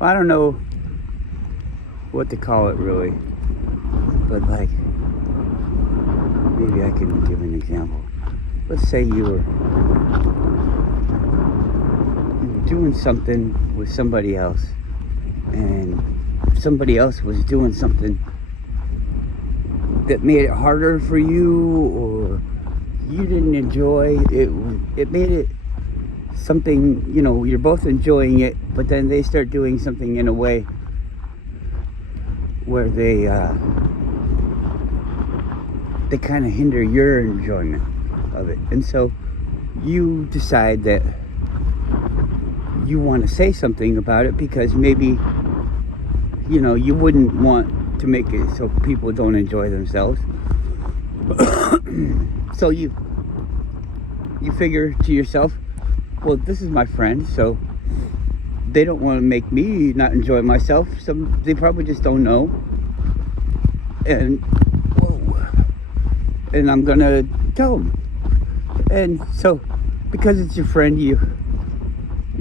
I don't know what to call it really, but like, maybe I can give an example. Let's say you were doing something with somebody else, and somebody else was doing something that made it harder for you, or you didn't enjoy it. It made it something, you're both enjoying it, but then they start doing something in a way where they kind of hinder your enjoyment of it. And so you decide that you want to say something about it, because maybe you wouldn't want to make it so people don't enjoy themselves. So you figure to yourself, well, this is my friend, so they don't want to make me not enjoy myself, so they probably just don't know. And I'm gonna tell them. And so, because it's your friend, you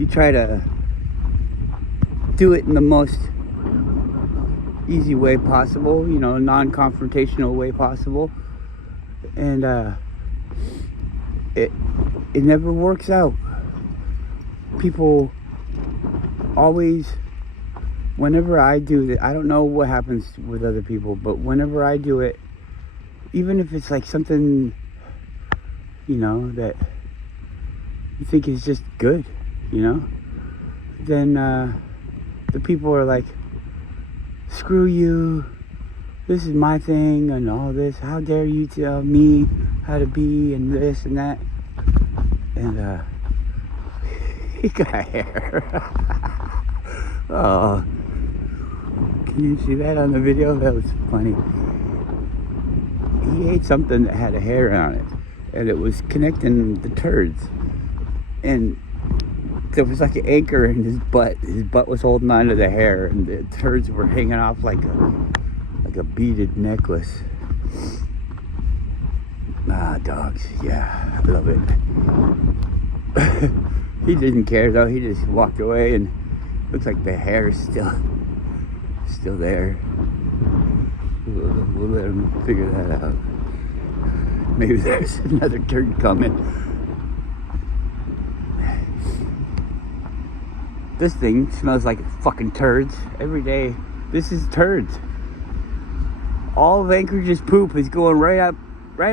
try to do it in the most easy way possible, non-confrontational way possible. And it never works out. People always, whenever I do that, I don't know what happens with other people, but whenever I do it, even if it's like something, that you think is just good, then the people are like, screw you, this is my thing and all this, how dare you tell me how to be and this and that. And he got hair. Oh, can you see that on the video? That was funny. He ate something that had a hair on it, and it was connecting the turds, and there was like an anchor in his butt. His butt was holding onto the hair, and the turds were hanging off like a beaded necklace. Dogs, yeah, I love it. He didn't care though. He just walked away, and looks like the hair is still there. We'll let him figure that out. Maybe there's another turd coming. This thing smells like fucking turds every day. This is turds. All of Anchorage's poop is going right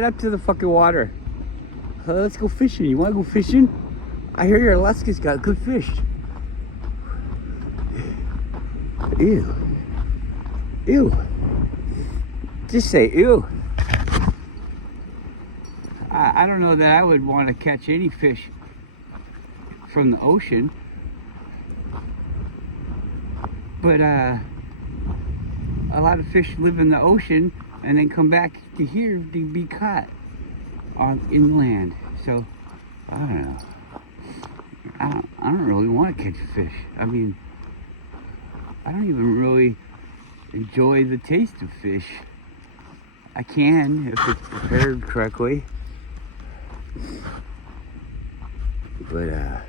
up to the fucking water. Let's go fishing. You want to go fishing? I hear your Alaska's got good fish. Ew. Ew. Just say ew. I don't know that I would want to catch any fish from the ocean. But a lot of fish live in the ocean and then come back to here to be caught on inland. So I don't know. I don't really want to catch a fish. I mean, I don't even really enjoy the taste of fish. I can if it's prepared correctly. But I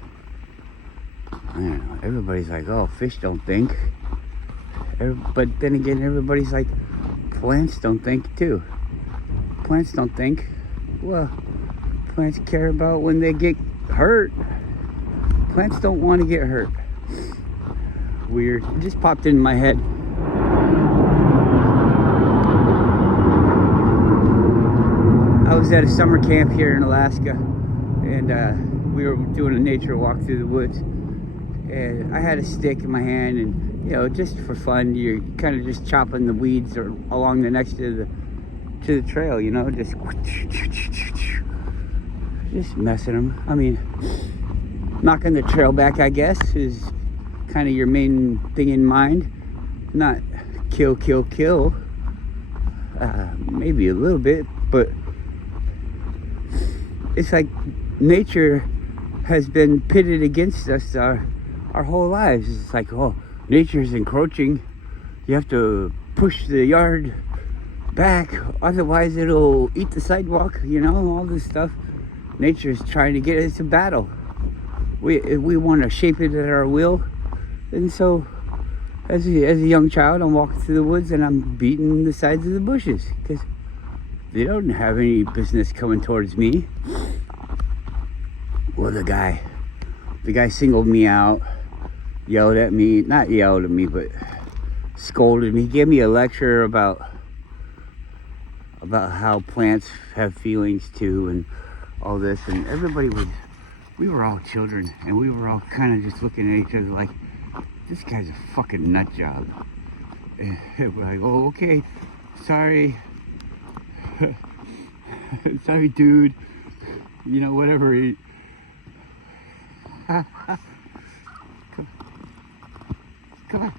don't know. Everybody's like, oh, fish don't think. But then again, everybody's like, plants don't think too. Plants don't think. Well, plants care about when they get hurt. Plants don't want to get hurt. Weird. It just popped in my head. I was at a summer camp here in Alaska, and we were doing a nature walk through the woods. And I had a stick in my hand, and just for fun, you're kind of just chopping the weeds or along the next to the trail, just messing them. I mean, knocking the trail back, I guess, is kind of your main thing in mind. Not kill. Maybe a little bit, but it's like nature has been pitted against us our whole lives. It's like, oh, nature's encroaching. You have to push the yard back, otherwise it'll eat the sidewalk, all this stuff. Nature's trying to get us to battle. We want to shape it at our will, and so as a young child, I'm walking through the woods and I'm beating the sides of the bushes because they don't have any business coming towards me. Well, the guy singled me out, yelled at me, not yelled at me, but scolded me. He gave me a lecture about how plants have feelings too and all this, and we were all children, and we were all kind of just looking at each other like, this guy's a fucking nut job. And we're like, oh, okay, sorry. Sorry, dude. You know, whatever. Come on.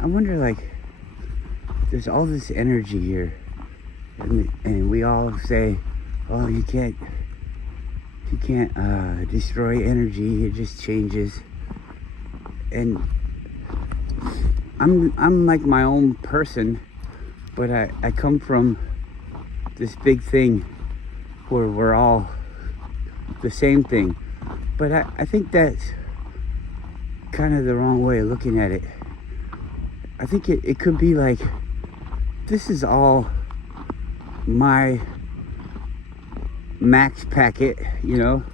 I wonder, like, there's all this energy here, and we all say, oh, you can't destroy energy, it just changes. And I'm like my own person, but I come from this big thing where we're all the same thing. But I think that's kind of the wrong way of looking at it. I think it could be like, this is all my Max packet, you know?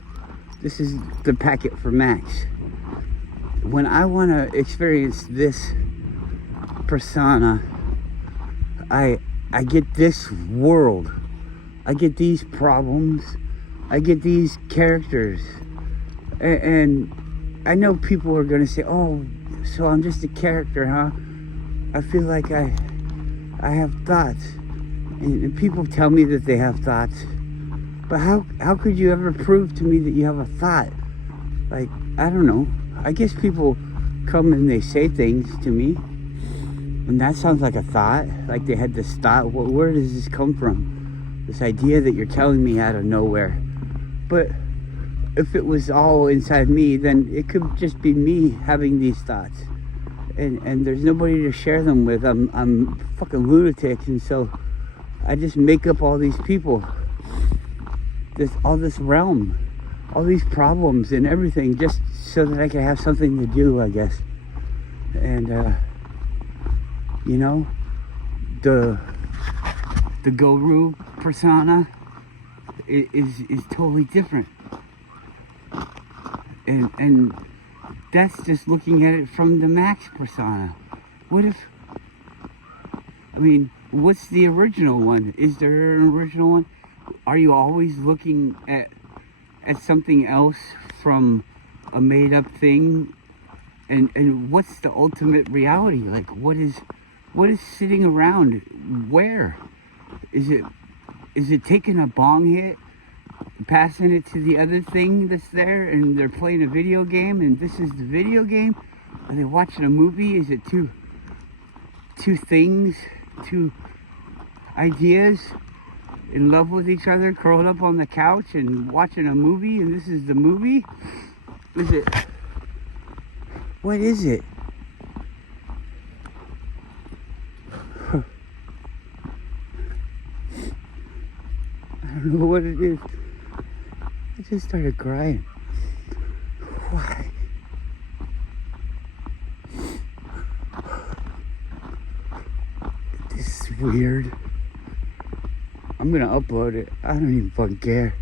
This is the packet for Max. When I want to experience this persona, I get this world. I get these problems. I get these characters. And I know people are going to say, oh, so I'm just a character, huh? I feel like I have thoughts, and people tell me that they have thoughts, but how could you ever prove to me that you have a thought? Like, I don't know. I guess people come and they say things to me, and that sounds like a thought. Like they had this thought. Where does this come from? This idea that you're telling me out of nowhere. But if it was all inside me, then it could just be me having these thoughts. And there's nobody to share them with. I'm fucking lunatic, and so I just make up all these people, all this realm, all these problems and everything, just so that I can have something to do, I guess. And you know, the guru persona is totally different, and that's just looking at it from the Max persona. What if, I mean, what's the original one? Is there an original one? Are you always looking at something else from a made up thing? And what's the ultimate reality? Like, what is sitting around? Where? Is it taking a bong hit, passing it to the other thing that's there, and they're playing a video game, and this is the video game? Are they watching a movie? Is it two things, two ideas in love with each other, curled up on the couch and watching a movie, and this is the movie? Is it, what is it? I don't know what it is. I just started crying. Why? This is weird. I'm gonna upload it. I don't even fucking care.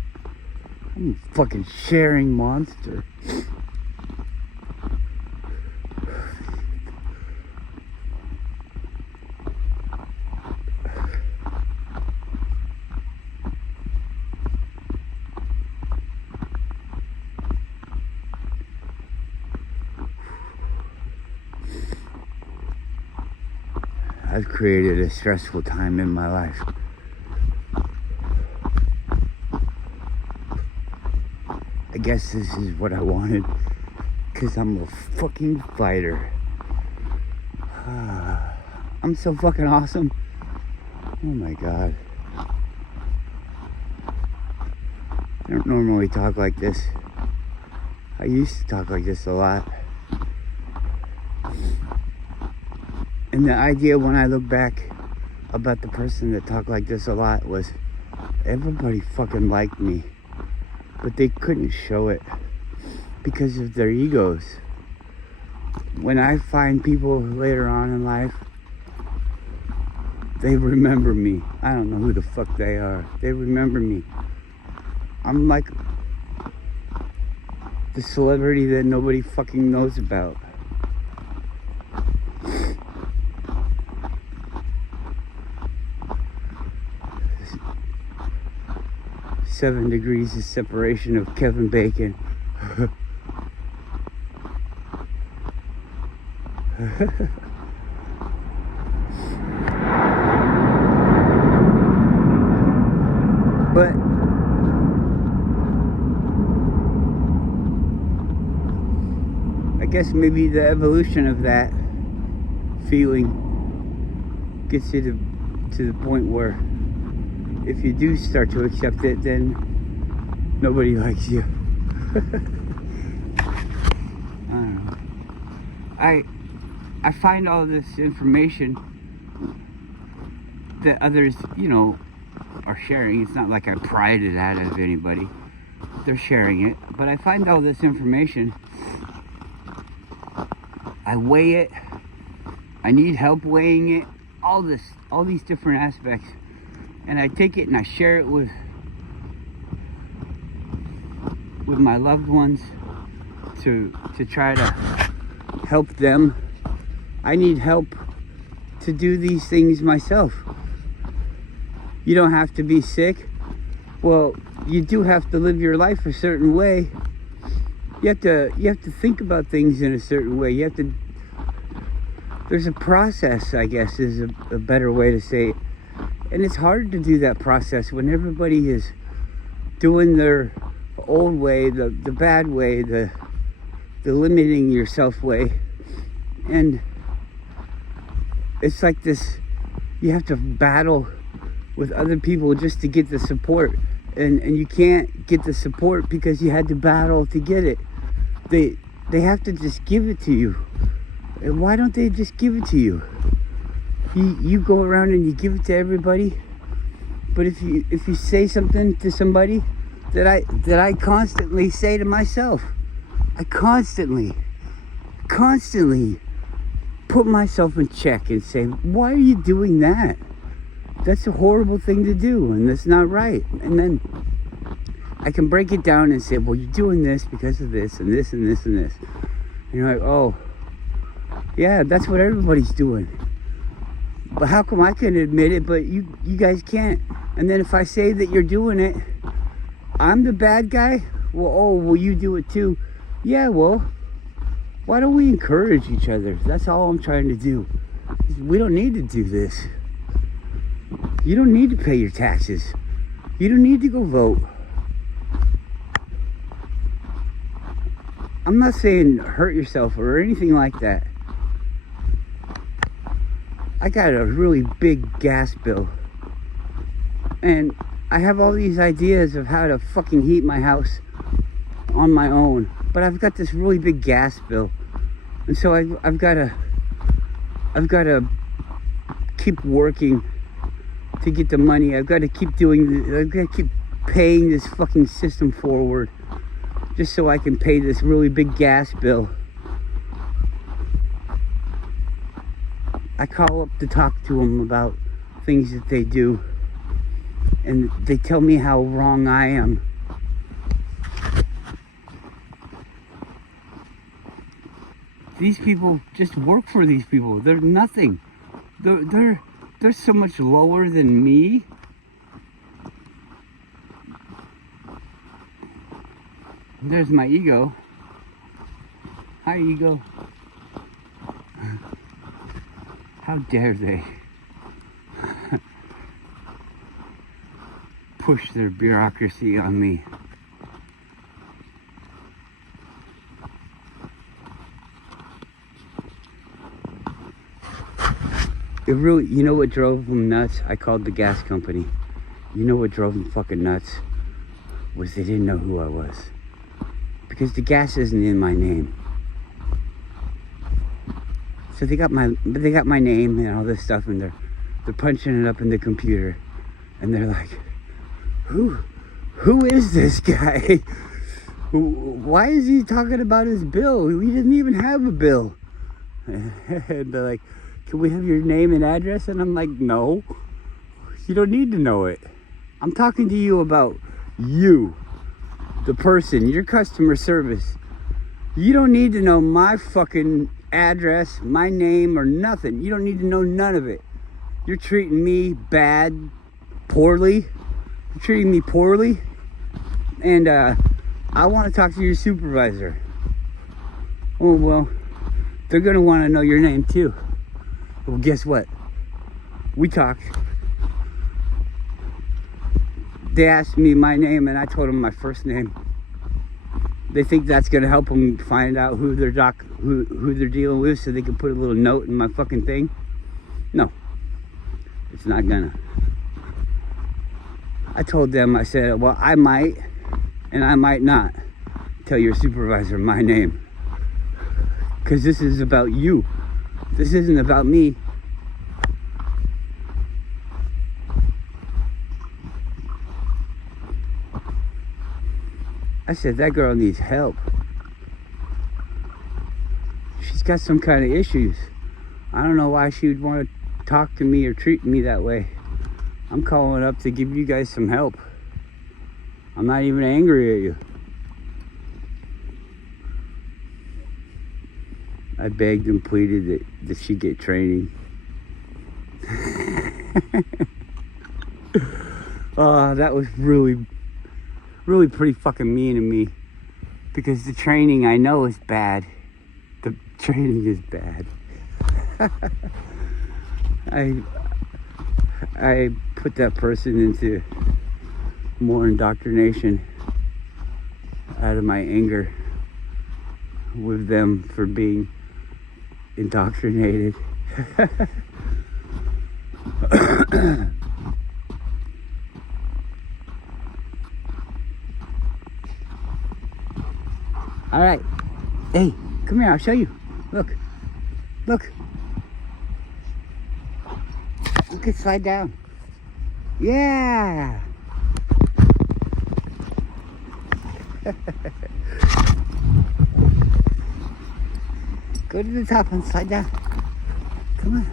I'm a fucking sharing monster. I've created a stressful time in my life. I guess this is what I wanted. because I'm a fucking fighter. I'm so fucking awesome. Oh my god. I don't normally talk like this. I used to talk like this a lot. And the idea when I look back about the person that talked like this a lot was everybody fucking liked me. But they couldn't show it because of their egos. When I find people later on in life, they remember me. I don't know who the fuck they are. They remember me. I'm like the celebrity that nobody fucking knows about. 7 degrees of separation of Kevin Bacon. But I guess maybe the evolution of that feeling gets you to the point where if you do start to accept it, then nobody likes you. I don't know. I find all this information that others, are sharing. It's not like I pried it out of anybody. They're sharing it. But I find all this information. I weigh it. I need help weighing it. All these different aspects. And I take it and I share it with my loved ones to try to help them. I need help to do these things myself. You don't have to be sick. Well, you do have to live your life a certain way. You have to think about things in a certain way. There's a process, I guess, is a better way to say it. And it's hard to do that process when everybody is doing their old way, the bad way, the limiting yourself way. And it's like this, you have to battle with other people just to get the support. And you can't get the support because you had to battle to get it. They have to just give it to you. And why don't they just give it to you? You go around and you give it to everybody, but if you say something to somebody that I constantly say to myself, I constantly put myself in check and say, why are you doing that? That's a horrible thing to do, and that's not right. And then I can break it down and say, well, you're doing this because of this and this and this and this. And you're like, oh, yeah, that's what everybody's doing. But how come I can admit it, but you guys can't? And then if I say that you're doing it, I'm the bad guy? Well, you do it too? Yeah, well, why don't we encourage each other? That's all I'm trying to do. We don't need to do this. You don't need to pay your taxes. You don't need to go vote. I'm not saying hurt yourself or anything like that. I got a really big gas bill. And I have all these ideas of how to fucking heat my house on my own. But I've got this really big gas bill. And so I've got to keep working to get the money. I've got to keep paying this fucking system forward just so I can pay this really big gas bill. I call up to talk to them about things that they do, and they tell me how wrong I am. These people, just work for these people. They're nothing. They're so much lower than me. There's my ego. Hi, ego. How dare they push their bureaucracy on me. it really, you know what drove them nuts? I called the gas company. You know what drove them fucking nuts? Was they didn't know who I was. Because the gas isn't in my name. So they got my name and all this stuff, and they're punching it up in the computer, and they're like, who is this guy? Why is he talking about his bill? He doesn't even have a bill. And they're like, can we have your name and address? And I'm like, no, you don't need to know it. I'm talking to you about you, the person, your customer service. You don't need to know my fucking address, my name, or nothing. You don't need to know none of it. You're treating me bad, poorly. You're treating me poorly. And I want to talk to your supervisor. Oh, well, they're going to want to know your name too. Well, guess what? We talked. They asked me my name, and I told them my first name. They think that's going to help them find out who they're dealing with, so they can put a little note in my fucking thing. No, it's not gonna. I told them, I said, well, I might and I might not tell your supervisor my name, because this is about you. This isn't about me. I said, that girl needs help. She's got some kind of issues. I don't know why she would want to talk to me or treat me that way. I'm calling up to give you guys some help. I'm not even angry at you. I begged and pleaded that she get training. That was really pretty fucking mean of me, because the training I know is bad. The training is bad. I put that person into more indoctrination out of my anger with them for being indoctrinated. All right. Hey, come here. I'll show you. Look. Look. You can slide down. Yeah. Go to the top and slide down. Come on.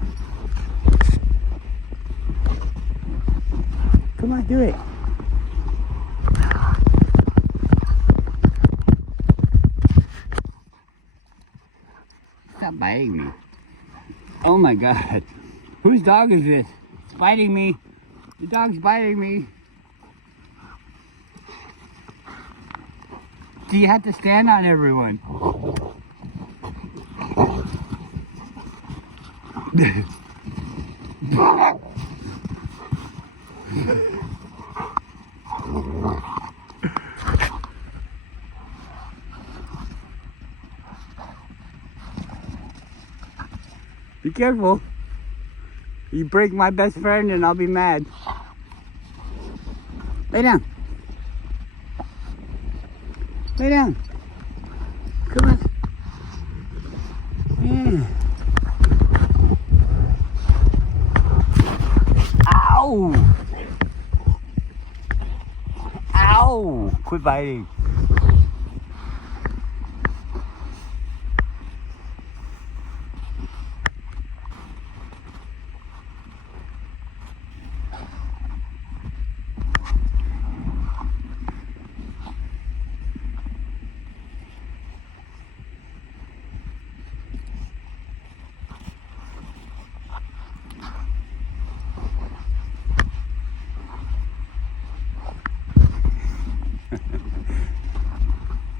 Come on, do it. Stop biting me. Oh my God. Whose dog is this? It's biting me. The dog's biting me. Do you have to stand on everyone? Be careful. You break my best friend and I'll be mad. Lay down. Lay down. Come on. Yeah. Ow! Ow! Quit biting.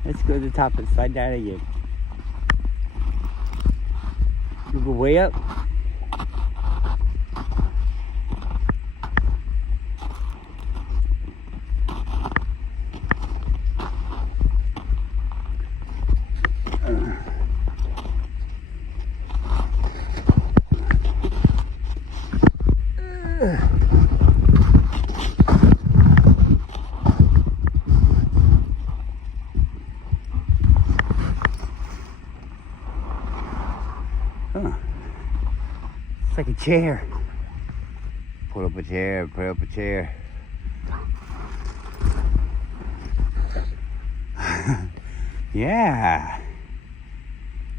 Let's go to the top and slide down again. You go way up. It's like a chair. Put up a chair, put up a chair. Yeah.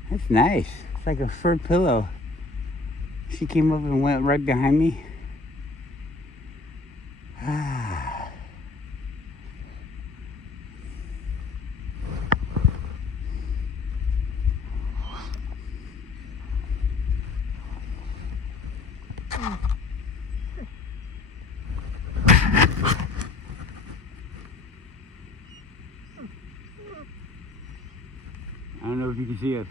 That's nice. It's like a fur pillow. She came up and went right behind me. Ah. I don't know if you can see it.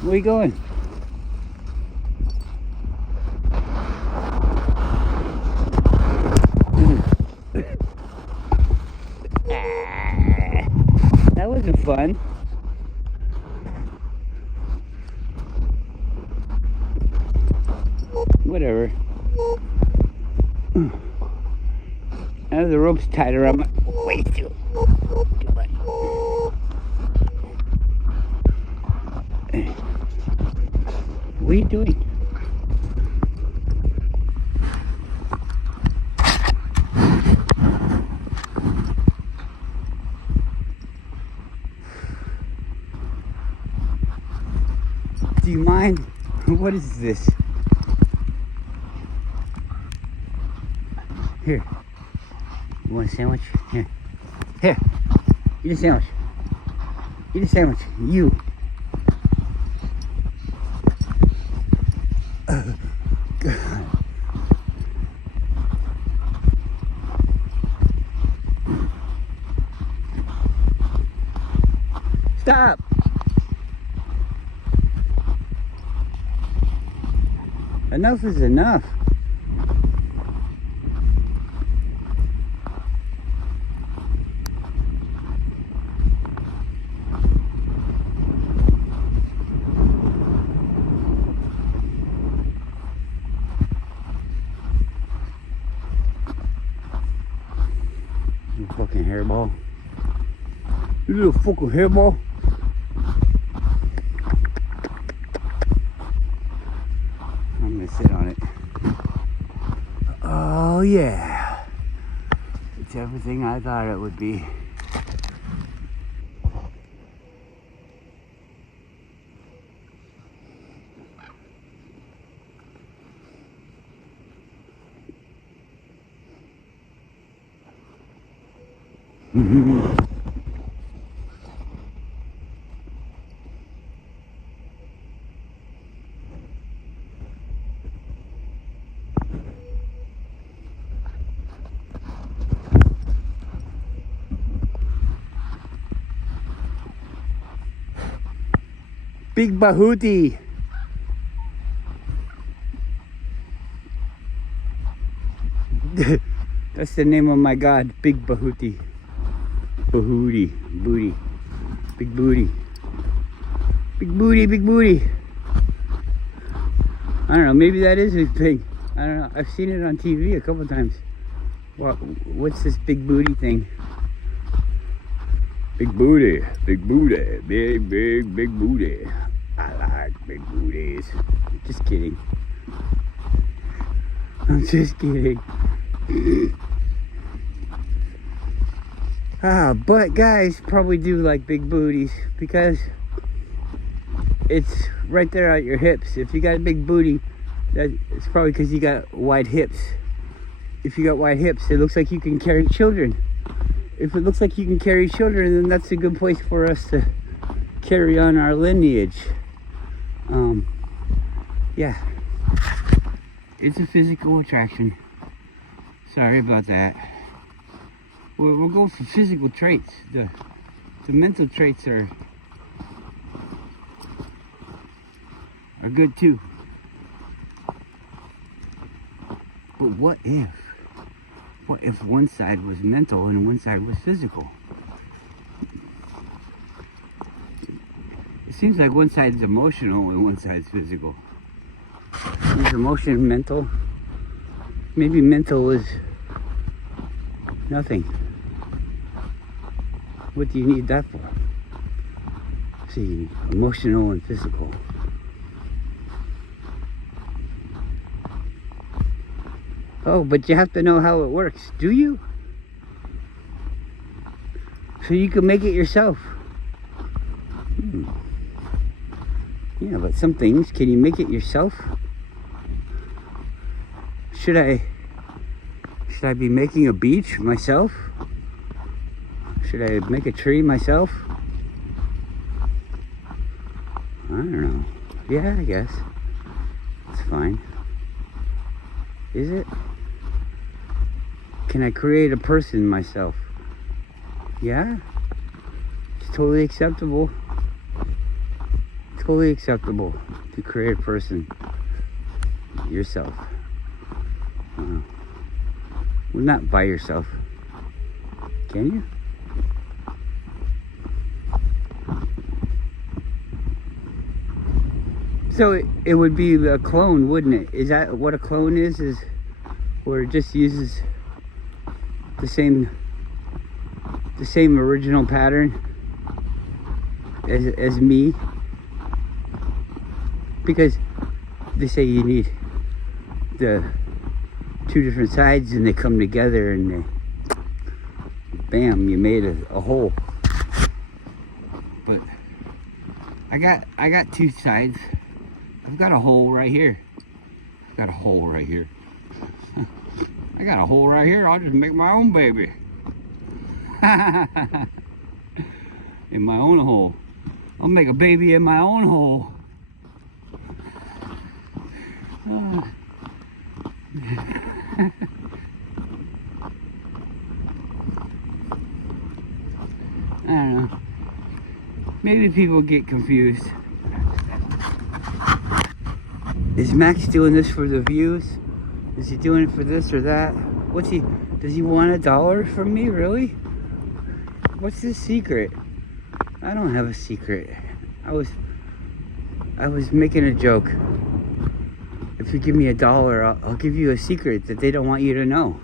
Where are you going? That wasn't fun. Whatever. Now the rope's tied around my waist too much. What are you doing? Do you mind? What is this? Here. You want a sandwich? Here. Here. Eat a sandwich. Eat a sandwich. You. God. Stop. Enough is enough. You fucking hairball. You little fucking hairball. I'm gonna sit on it. Oh yeah. It's everything I thought it would be. Big Bahuti. That's the name of my god, Big Bahuti. Bahuti, booty, big booty, big booty, big booty. I don't know, maybe that is his thing. I don't know, I've seen it on TV a couple times. What's this big booty thing? Big booty, big booty, big booty. I like big booties. Just kidding. I'm just kidding. But guys probably do like big booties because it's right there at your hips. If you got a big booty, it's probably because you got wide hips. If you got wide hips, it looks like you can carry children. If it looks like you can carry children, then that's a good place for us to carry on our lineage. Yeah. It's a physical attraction. Sorry about that. We'll go for physical traits. The mental traits are good too. But what if one side was mental and one side was physical? It seems like one side is emotional and one side is physical. Is emotion mental? Maybe mental is nothing. What do you need that for? See, emotional and physical. Oh, but you have to know how it works, do you? So you can make it yourself. Yeah, but some things, can you make it yourself? Should I be making a beach myself? Should I make a tree myself? I don't know. Yeah, I guess. It's fine. Is it? Can I create a person myself? Yeah? It's totally acceptable. Totally acceptable to create a person yourself. Well, not by yourself. Can you? So it would be a clone, wouldn't it? Is that what a clone is? Is where it just uses the same original pattern as me? Because they say you need the two different sides and they come together and they, bam, you made a whole. But I got two sides. I've got a hole right here. I've got a hole right here. I got a hole right here. I'll just make my own baby. In my own hole. I'll make a baby in my own hole. I don't know. Maybe people get confused. Is Max doing this for the views? Is he doing it for this or that? Does he want $1 from me, really? What's the secret? I don't have a secret. I was making a joke. If you give me $1, I'll give you a secret that they don't want you to know.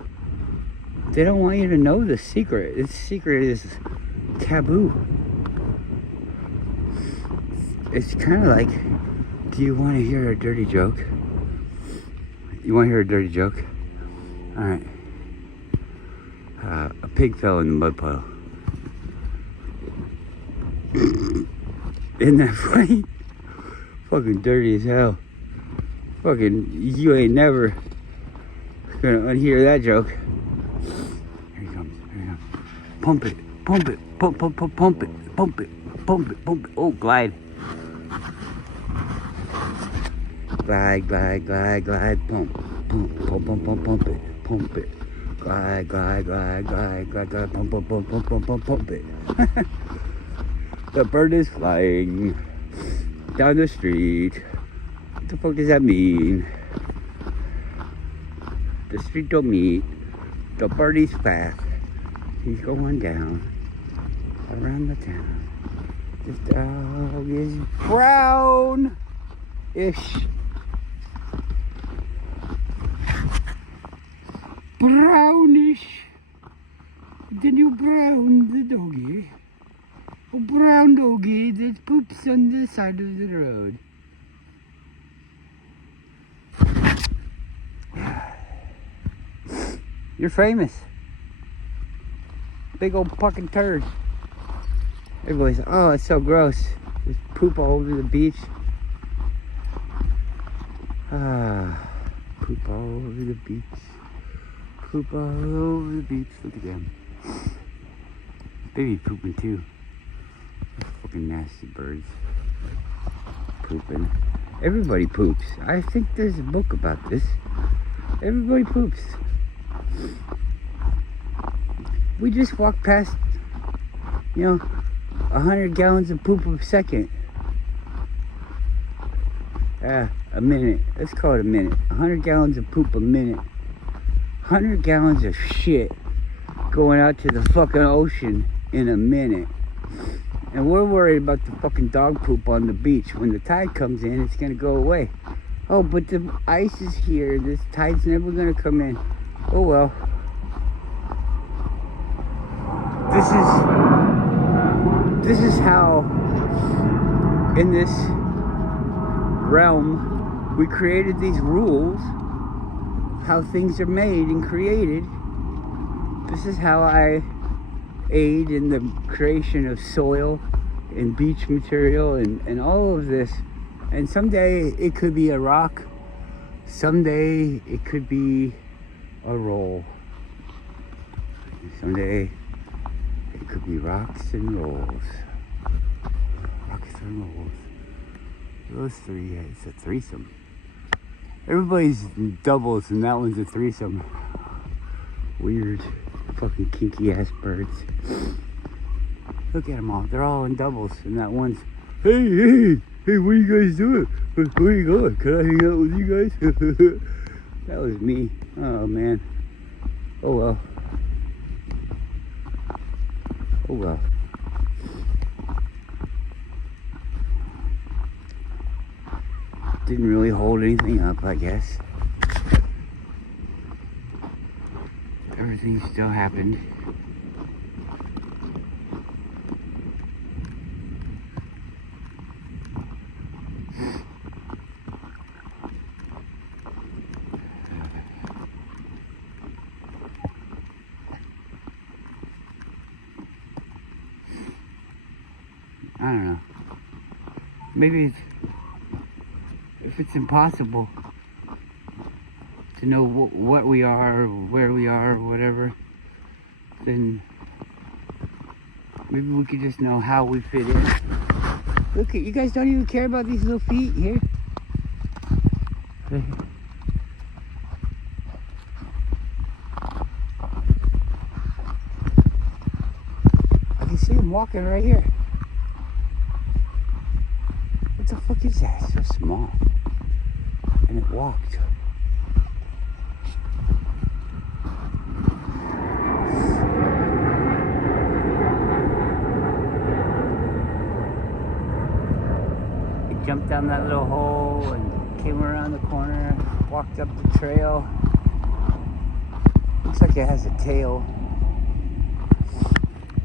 They don't want you to know the secret. This secret is taboo. It's kind of like, do you want to hear a dirty joke? You want to hear a dirty joke? All right. A pig fell in the mud puddle. Isn't that funny? Fucking dirty as hell. Fucking, you ain't never gonna unhear that joke. Here he comes. Here he comes. Pump it. Pump it. Pump it. Pump it. Pump it. Pump it. Oh, glide. Glide, glide, glide, glide, pump it, pump it, glide, glide, glide, glide, glide, glide, pump it. The bird is flying down the street. What the fuck does that mean? The street don't meet. The birdie's fast. He's going down around the town. This dog is brown-ish. Brownish. The new brown, the doggy. A brown doggy that poops on the side of the road. You're famous. Big old fucking turd. Everybody's, oh, it's so gross. There's poop all over the beach. Poop all over the beach. Poop all over the beach. Look at them. Baby pooping too. Fucking nasty birds. Pooping. Everybody poops. I think there's a book about this. Everybody poops. We just walk past, 100 gallons of poop a second. A minute. Let's call it a minute. 100 gallons of poop a minute. 100 gallons of shit going out to the fucking ocean in a minute. And we're worried about the fucking dog poop on the beach. When the tide comes in, it's gonna go away. Oh, but the ice is here. This tide's never gonna come in. Oh well. This is how, in this realm, we created these rules, how things are made and created. This is how I aid in the creation of soil and beach material and all of this. And someday it could be a rock, someday it could be a roll, someday it could be rocks and rolls. Rocks and rolls. Those three, it's a threesome. Everybody's doubles and that one's a threesome. Weird, fucking kinky ass birds. Look at them all. They're all in doubles and that one's, hey, what are you guys doing? Where are you going? Can I hang out with you guys? That was me. Oh man. Oh well. Oh well. Didn't really hold anything up, I guess. Everything still happened. I don't know. Maybe if it's impossible to know what we are, or where we are, or whatever, then maybe we could just know how we fit in. Look at you guys, don't even care about these little feet here. I can see them walking right here. What the fuck is that? It's so small. And it walked. It jumped down that little hole and came around the corner, walked up the trail. Looks like it has a tail.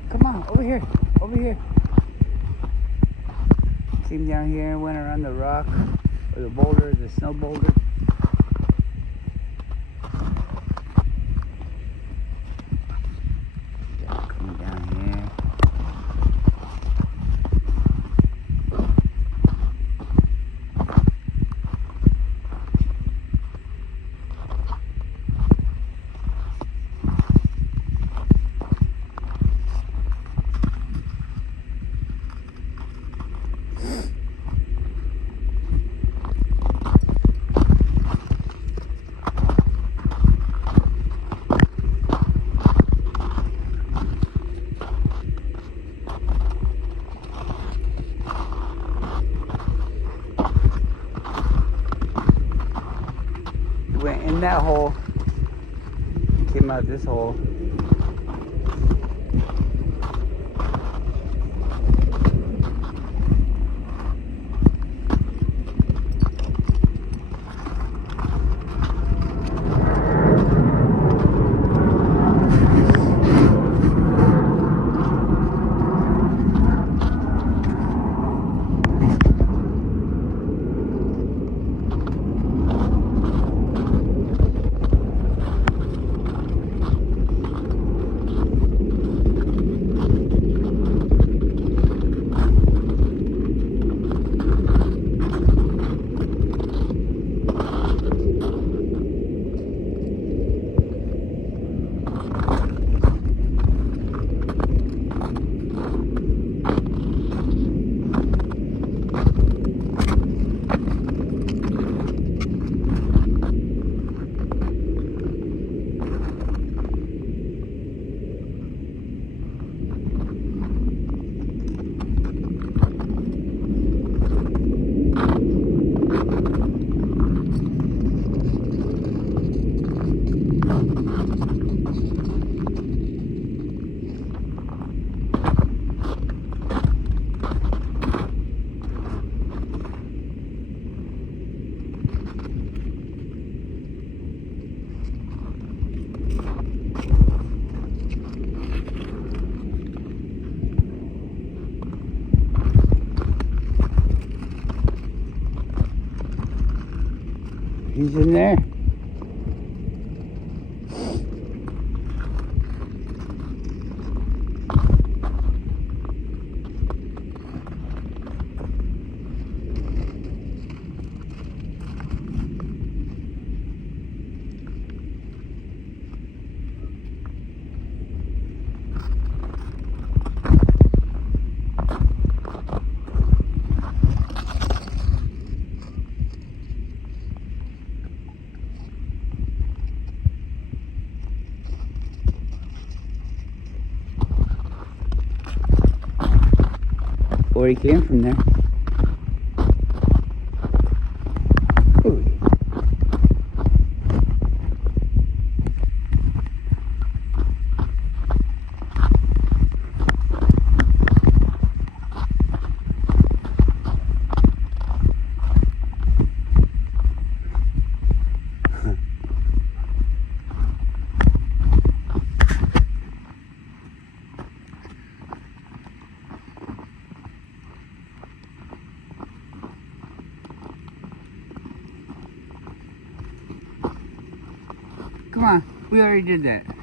Come on, over here, over here. Came down here and went around the rock, or the boulder, the snow boulder. Coming down here. Went in that hole, came out this hole. He's in there. Or he came from there. Ooh. Come on, we already did that.